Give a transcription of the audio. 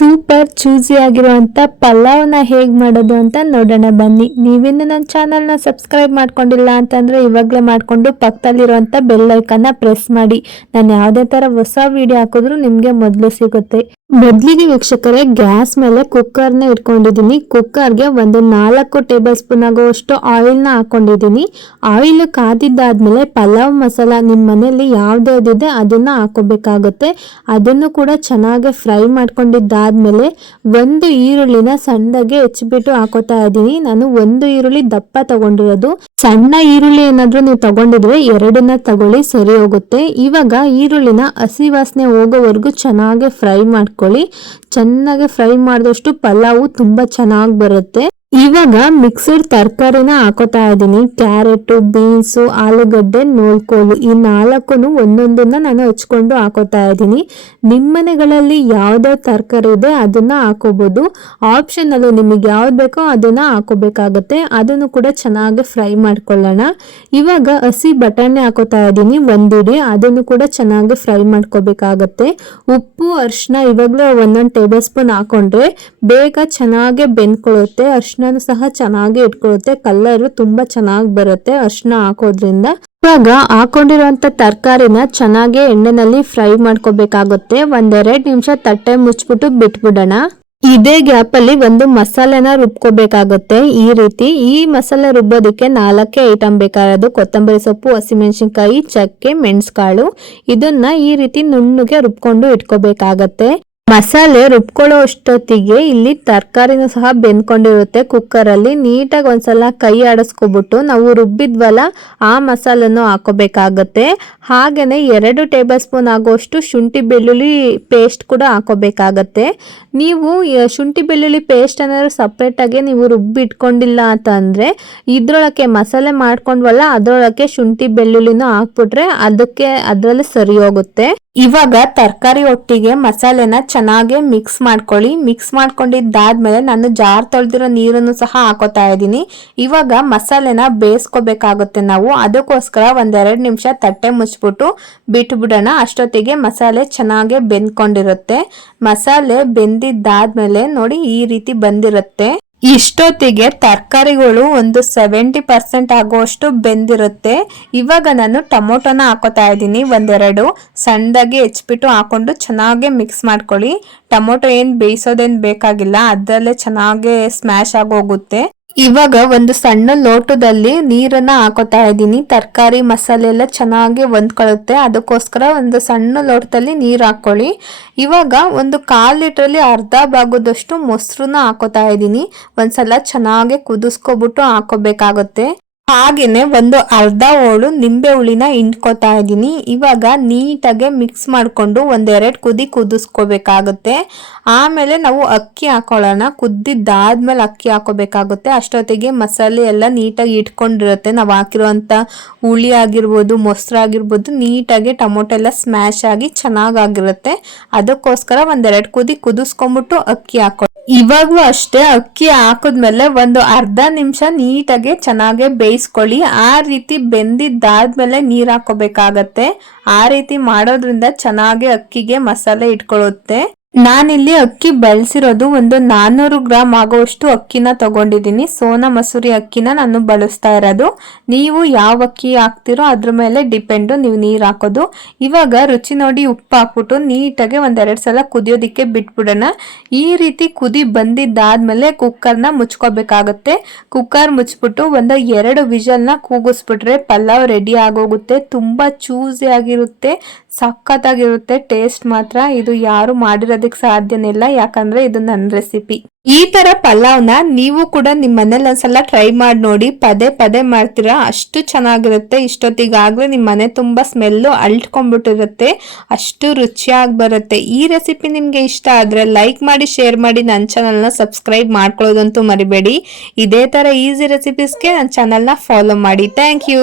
Super choosy ಆಗಿರುವಂತ ಪಲಾವ್ನ ಹೇಗೆ ಮಾಡೋದು ಅಂತ ನೋಡೋಣ ಬನ್ನಿ. ನೀವಿನ್ನು ನನ್ನ ಚಾನಲ್ನ ಸಬ್ಸ್ಕ್ರೈಬ್ ಮಾಡ್ಕೊಂಡಿಲ್ಲ ಅಂತಂದ್ರೆ ಇವಾಗಲೇ ಮಾಡ್ಕೊಂಡು ಪಕ್ಕದಲ್ಲಿರುವಂತ ಬೆಲ್ಲೈಕನ್ನ ಪ್ರೆಸ್ ಮಾಡಿ. ನಾನು ಯಾವುದೇ ತರ ಹೊಸ ವಿಡಿಯೋ ಹಾಕಿದ್ರು ನಿಮಗೆ ಮೊದಲು ಸಿಗುತ್ತೆ. ಮೊದಲಿಗೆ ವೀಕ್ಷಕರೇ, ಗ್ಯಾಸ್ ಮೇಲೆ ಕುಕ್ಕರ್ನ ಇಟ್ಕೊಂಡಿದ್ದೀನಿ. ಕುಕ್ಕರ್ಗೆ ಒಂದು ನಾಲ್ಕು ಟೇಬಲ್ ಸ್ಪೂನ್ ಆಗುವಷ್ಟು ಆಯಿಲ್ನ ಹಾಕೊಂಡಿದ್ದೀನಿ. ಆಯಿಲ್ ಕಾದಿದ್ದಾದ್ಮೇಲೆ ಪಲಾವ್ ಮಸಾಲ ನಿಮ್ಮ ಮನೆಯಲ್ಲಿ ಯಾವ್ದ್ಯಾವ್ದಿದೆ ಅದನ್ನ ಹಾಕೋಬೇಕಾಗುತ್ತೆ. ಅದನ್ನು ಕೂಡ ಚೆನ್ನಾಗಿ ಫ್ರೈ ಮಾಡ್ಕೊಂಡಿದ್ದಾದ್ಮೇಲೆ ಒಂದು ಈರುಳ್ಳಿನ ಸಣ್ಣದಾಗೆ ಹೆಚ್ಚಿಬಿಟ್ಟು ಹಾಕೋತಾ ಇದ್ದೀನಿ. ನಾನು ಒಂದು ಈರುಳ್ಳಿ ದಪ್ಪ ತಗೊಂಡಿರೋದು. ಸಣ್ಣ ಈರುಳ್ಳಿ ಏನಾದ್ರೂ ನೀವು ತಗೊಂಡಿದ್ರೆ ಎರಡನ್ನ ತಗೊಳ್ಳಿ, ಸರಿ ಹೋಗುತ್ತೆ. ಇವಾಗ ಈರುಳ್ಳಿನ ಹಸಿ ವಾಸನೆ ಹೋಗೋವರೆಗೂ ಚೆನ್ನಾಗಿ ಫ್ರೈ ಮಾಡ್ಕೊಳ್ಳಿ. ಚೆನ್ನಾಗಿ ಫ್ರೈ ಮಾಡಿದಷ್ಟು ಪಲಾವು ತುಂಬಾ ಚೆನ್ನಾಗಿ ಬರುತ್ತೆ. ಇವಾಗ ಮಿಕ್ಸ್ಡ್ ತರಕಾರಿನ ಹಾಕೋತಾ ಇದ್ದೀನಿ. ಕ್ಯಾರೆಟ್, ಬೀನ್ಸು, ಆಲೂಗಡ್ಡೆ, ನೋಲ್ಕೋಲು ಈ ನಾಲ್ಕು ಒಂದೊಂದನ್ನ ನಾನು ಹಚ್ಕೊಂಡು ಹಾಕೋತಾ ಇದ್ದೀನಿ. ನಿಮ್ಮನೆಗಳಲ್ಲಿ ಯಾವುದೋ ತರಕಾರಿ ಇದೆ ಅದನ್ನ ಹಾಕೋಬಹುದು ಆಪ್ಷನ್ ಅಲ್ಲೂ ನಿಮಗೆ ಯಾವ್ದು ಬೇಕೋ ಅದನ್ನ ಹಾಕೋಬೇಕಾಗತ್ತೆ. ಅದನ್ನು ಕೂಡ ಚೆನ್ನಾಗಿ ಫ್ರೈ ಮಾಡ್ಕೊಳ್ಳೋಣ. ಇವಾಗ ಹಸಿ ಬಟಾಣಿ ಹಾಕೋತಾ ಇದ್ದೀನಿ ಒಂದಿಡಿ ಅದನ್ನು ಕೂಡ ಚೆನ್ನಾಗಿ ಫ್ರೈ ಮಾಡ್ಕೋಬೇಕಾಗತ್ತೆ. ಉಪ್ಪು ಅರಿಶಿನ ಇವಾಗಲೇ ಒಂದೊಂದು ಟೇಬಲ್ ಸ್ಪೂನ್ ಹಾಕೊಂಡ್ರೆ ಬೇಗ ಚೆನ್ನಾಗಿ ಬೆಂದ್ಕೊಳ್ಳುತ್ತೆ. ಅರಿಶಿನ ಸಹ ಚೆನ್ನಾಗಿ ಇಟ್ಕೊಳ್ಳುತ್ತೆ. ಕಲರ್ ತುಂಬಾ ಚೆನ್ನಾಗಿ ಬರುತ್ತೆ ಅರ್ಶನ ಹಾಕೋದ್ರಿಂದ. ಇವಾಗ ಹಾಕೊಂಡಿರುವಂತ ತರಕಾರಿನ ಚೆನ್ನಾಗಿ ಎಣ್ಣೆನಲ್ಲಿ ಫ್ರೈ ಮಾಡ್ಕೋಬೇಕಾಗುತ್ತೆ. ಒಂದೆರಡು ನಿಮಿಷ ತಟ್ಟೆ ಮುಚ್ಚಿಬಿಟ್ಟು ಬಿಟ್ಬಿಡೋಣ. ಇದೇ ಗ್ಯಾಪ್ ಅಲ್ಲಿ ಒಂದು ಮಸಾಲೆನ ರುಬ್ಕೋಬೇಕಾಗುತ್ತೆ. ಈ ರೀತಿ ಈ ಮಸಾಲೆ ರುಬ್ಬೋದಕ್ಕೆ ನಾಲ್ಕೇ ಐಟಮ್ ಬೇಕಾಗಿರೋದು. ಕೊತ್ತಂಬರಿ ಸೊಪ್ಪು, ಹಸಿಮೆಣಸಿನ್ಕಾಯಿ, ಚಕ್ಕೆ, ಮೆಣಸ್ಕಾಳು. ಇದನ್ನ ಈ ರೀತಿ ನುಣ್ಣಗೆ ರುಬ್ಕೊಂಡು ಇಟ್ಕೋಬೇಕಾಗತ್ತೆ. ಮಸಾಲೆ ರುಬ್ಕೊಳ್ಳೋ ಅಷ್ಟೊತ್ತಿಗೆ ಇಲ್ಲಿ ತರಕಾರಿನೂ ಸಹ ಬೆಂದ್ಕೊಂಡಿರುತ್ತೆ ಕುಕ್ಕರ್ ಅಲ್ಲಿ ನೀಟಾಗಿ ಒಂದ್ಸಲ ಕೈ ಆಡಿಸ್ಕೊಬಿಟ್ಟು ನಾವು ರುಬ್ಬಿದ್ವಲ್ಲ, ಆ ಮಸಾಲೆನೂ ಹಾಕೋಬೇಕಾಗತ್ತೆ. ಹಾಗೇನೆ ಎರಡು ಟೇಬಲ್ ಸ್ಪೂನ್ ಆಗುವಷ್ಟು ಶುಂಠಿ ಬೆಳ್ಳುಳ್ಳಿ ಪೇಸ್ಟ್ ಕೂಡ ಹಾಕೋಬೇಕಾಗತ್ತೆ. ನೀವು ಶುಂಠಿ ಬೆಳ್ಳುಳ್ಳಿ ಪೇಸ್ಟ್ ಏನಾದ್ರು ಸಪ್ರೇಟ್ ಆಗಿ ನೀವು ರುಬ್ಬಿಟ್ಕೊಂಡಿಲ್ಲ ಅಂತ ಅಂದ್ರೆ ಇದ್ರೊಳಕ್ಕೆ ಮಸಾಲೆ ಮಾಡ್ಕೊಂಡ್ವಲ್ಲ, ಅದ್ರೊಳಕ್ಕೆ ಶುಂಠಿ ಬೆಳ್ಳುಳ್ಳಿನೂ ಹಾಕ್ಬಿಟ್ರೆ ಅದಕ್ಕೆ ಅದರಲ್ಲಿ ಸರಿ ಹೋಗುತ್ತೆ ಇವಾಗ ತರಕಾರಿ ಒಟ್ಟಿಗೆ ಮಸಾಲೆನ ಚೆನ್ನಾಗಿ ಮಿಕ್ಸ್ ಮಾಡ್ಕೊಳ್ಳಿ. ಮಿಕ್ಸ್ ಮಾಡ್ಕೊಂಡಿದ್ದಾದ್ಮೇಲೆ ನಾನು ಜಾರ್ ತೊಳೆದಿರೋ ನೀರನ್ನು ಸಹ ಹಾಕೋತಾ ಇದ್ದೀನಿ. ಇವಾಗ ಮಸಾಲೆನ ಬೇಯಿಸ್ಕೋಬೇಕಾಗುತ್ತೆ ನಾವು. ಅದಕ್ಕೋಸ್ಕರ ಒಂದೆರಡು ನಿಮಿಷ ತಟ್ಟೆ ಮುಚ್ಚಿಬಿಟ್ಟು ಬಿಟ್ಬಿಡೋಣ. ಅಷ್ಟೊತ್ತಿಗೆ ಮಸಾಲೆ ಚೆನ್ನಾಗಿ ಬೆಂದ್ಕೊಂಡಿರುತ್ತೆ. ಮಸಾಲೆ ಬೆಂದಿದ್ದಾದ್ಮೇಲೆ ನೋಡಿ ಈ ರೀತಿ ಬಂದಿರುತ್ತೆ. ಇಷ್ಟೊತ್ತಿಗೆ ತರಕಾರಿಗಳು ಒಂದು ಸೆವೆಂಟಿ ಪರ್ಸೆಂಟ್ ಆಗುವಷ್ಟು ಬೆಂದಿರುತ್ತೆ. ಇವಾಗ ನಾನು ಟೊಮೊಟೊನ ಹಾಕೋತಾ ಇದ್ದೀನಿ, ಒಂದೆರಡು. ಸಣ್ಣದಾಗಿ ಹೆಚ್ಚಿಬಿಟ್ಟು ಹಾಕೊಂಡು ಚೆನ್ನಾಗಿ ಮಿಕ್ಸ್ ಮಾಡ್ಕೊಳ್ಳಿ. ಟೊಮೊಟೊ ಏನು ಬೇಯಿಸೋದೇನು ಬೇಕಾಗಿಲ್ಲ, ಅದರಲ್ಲೇ ಚೆನ್ನಾಗಿ ಸ್ಮ್ಯಾಶ್ ಆಗೋಗುತ್ತೆ. ಇವಾಗ ಒಂದು ಸಣ್ಣ ಲೋಟದಲ್ಲಿ ನೀರನ್ನ ಹಾಕೋತಾ ಇದ್ದೀನಿ. ತರಕಾರಿ ಮಸಾಲೆ ಎಲ್ಲ ಚೆನ್ನಾಗಿ ಹೊಂದ್ಕೊಳ್ಳುತ್ತೆ. ಅದಕ್ಕೋಸ್ಕರ ಒಂದು ಸಣ್ಣ ಲೋಟದಲ್ಲಿ ನೀರು ಹಾಕೊಳ್ಳಿ. ಇವಾಗ ಒಂದು ಕಾಲು ಲೀಟ್ರಲ್ಲಿ ಅರ್ಧ ಭಾಗದಷ್ಟು ಮೊಸರನ್ನ ಹಾಕೋತಾ ಇದ್ದೀನಿ. ಒಂದ್ಸಲ ಚೆನ್ನಾಗಿ ಕುದಿಸ್ಕೊಬಿಟ್ಟು ಹಾಕೋಬೇಕಾಗುತ್ತೆ. ಹಾಗೇನೆ ಒಂದು ಅರ್ಧ ಹೋಳು ನಿಂಬೆ ಹುಳಿನ ಹಿಂಡ್ಕೊತಾ ಇದ್ದೀನಿ. ಇವಾಗ ನೀಟಾಗಿ ಮಿಕ್ಸ್ ಮಾಡಿಕೊಂಡು ಒಂದೆರಡು ಕುದಿ ಕುದಿಸ್ಕೋಬೇಕಾಗುತ್ತೆ. ಆಮೇಲೆ ನಾವು ಅಕ್ಕಿ ಹಾಕೊಳ್ಳೋಣ. ಕುದ್ದಿದ್ದಾದ್ಮೇಲೆ ಅಕ್ಕಿ ಹಾಕೋಬೇಕಾಗುತ್ತೆ. ಅಷ್ಟೊತ್ತಿಗೆ ಮಸಾಲೆ ಎಲ್ಲ ನೀಟಾಗಿ ಇಟ್ಕೊಂಡಿರುತ್ತೆ. ನಾವು ಹಾಕಿರುವಂಥ ಹುಳಿ ಆಗಿರ್ಬೋದು ಮೊಸರಾಗಿರ್ಬೋದು ನೀಟಾಗಿ ಟೊಮೊಟೊ ಎಲ್ಲ ಸ್ಮ್ಯಾಶ್ ಆಗಿ ಚೆನ್ನಾಗಾಗಿರುತ್ತೆ. ಅದಕ್ಕೋಸ್ಕರ ಒಂದೆರಡು ಕುದಿ ಕುದಿಸ್ಕೊಂಬಿಟ್ಟು ಅಕ್ಕಿ ಹಾಕೊ ಇವಾಗೂ ಅಷ್ಟೇ, ಅಕ್ಕಿ ಹಾಕಿದ್ಮೇಲೆ ಒಂದು ಅರ್ಧ ನಿಮಿಷ ನೀಟಾಗಿ ಚೆನ್ನಾಗಿ ಬೇಯಿಸ್ಕೊಳ್ಳಿ. ಆ ರೀತಿ ಬೆಂದಿದ್ದಾದ್ಮೇಲೆ ನೀರು ಹಾಕೋಬೇಕಾಗತ್ತೆ ಆ ರೀತಿ ಮಾಡೋದ್ರಿಂದ ಚೆನ್ನಾಗಿ ಅಕ್ಕಿಗೆ ಮಸಾಲೆ ಇಟ್ಕೊಳ್ಳುತ್ತೆ ನಾನಿಲ್ಲಿ ಅಕ್ಕಿ ಬೆಳೆಸಿರೋದು ಒಂದು ನಾನ್ನೂರು ಗ್ರಾಮ್ ಆಗೋಷ್ಟು ಅಕ್ಕಿನ ತಗೊಂಡಿದ್ದೀನಿ. ಸೋನಾ ಮಸೂರಿ ಅಕ್ಕಿನ ನಾನು ಬಳಸ್ತಾ ಇರೋದು. ನೀವು ಯಾವ ಅಕ್ಕಿ ಹಾಕ್ತಿರೋ ಅದ್ರ ಮೇಲೆ ಡಿಪೆಂಡು ನೀವು ನೀರು ಹಾಕೋದು. ಇವಾಗ ರುಚಿ ನೋಡಿ ಉಪ್ಪು ಹಾಕ್ಬಿಟ್ಟು ನೀಟಾಗಿ ಒಂದೆರಡು ಸಲ ಕುದಿಯೋದಕ್ಕೆ ಬಿಟ್ಬಿಡೋಣ. ಈ ರೀತಿ ಕುದಿ ಬಂದಿದ್ದಾದ್ಮೇಲೆ ಕುಕ್ಕರ್ನ ಮುಚ್ಕೋಬೇಕಾಗತ್ತೆ. ಕುಕ್ಕರ್ ಮುಚ್ಬಿಟ್ಟು ಒಂದು ಎರಡು ವಿಷಲ್ನ ಕೂಗಿಸ್ಬಿಟ್ರೆ ಪಲಾವ್ ರೆಡಿ ಆಗೋಗುತ್ತೆ. ತುಂಬ ಚೂಸಿ ಆಗಿರುತ್ತೆ, ಸಖತ್ತಾಗಿರುತ್ತೆ, ಟೇಸ್ಟ್ ಮಾತ್ರ. ಇದು ಯಾರು ಮಾಡಿರೋದಕ್ಕೆ ಸಾಧ್ಯನೇ ಇಲ್ಲ ಯಾಕಂದ್ರೆ ಇದು ನನ್ನ ರೆಸಿಪಿ ಈ ತರ ಪಲಾವ್ನ ನೀವು ಕೂಡ ನಿಮ್ಮ ಮನೇಲಿ ಒಂದ್ಸಲ ಟ್ರೈ ಮಾಡಿ ನೋಡಿ, ಪದೇ ಪದೇ ಮಾಡ್ತೀರಾ, ಅಷ್ಟು ಚೆನ್ನಾಗಿರುತ್ತೆ. ಇಷ್ಟೊತ್ತಿಗಾಗ್ಲೇ ನಿಮ್ಮ ಮನೆ ತುಂಬಾ ಸ್ಮೆಲ್ಲು ಅಲ್ಟ್ಕೊಂಡ್ಬಿಟ್ಟಿರುತ್ತೆ ಅಷ್ಟು ರುಚಿಯಾಗಿ ಬರುತ್ತೆ. ಈ ರೆಸಿಪಿ ನಿಮ್ಗೆ ಇಷ್ಟ ಆದ್ರೆ ಲೈಕ್ ಮಾಡಿ ಶೇರ್ ಮಾಡಿ ನನ್ನ ಚಾನಲ್ನ ಸಬ್ಸ್ಕ್ರೈಬ್ ಮಾಡ್ಕೊಳ್ಳೋದಂತೂ ಮರಿಬೇಡಿ. ಇದೇ ತರ ಈಸಿ ರೆಸಿಪೀಸ್ಗೆ ನನ್ನ ಚಾನಲ್ನ ಫಾಲೋ ಮಾಡಿ. Thank you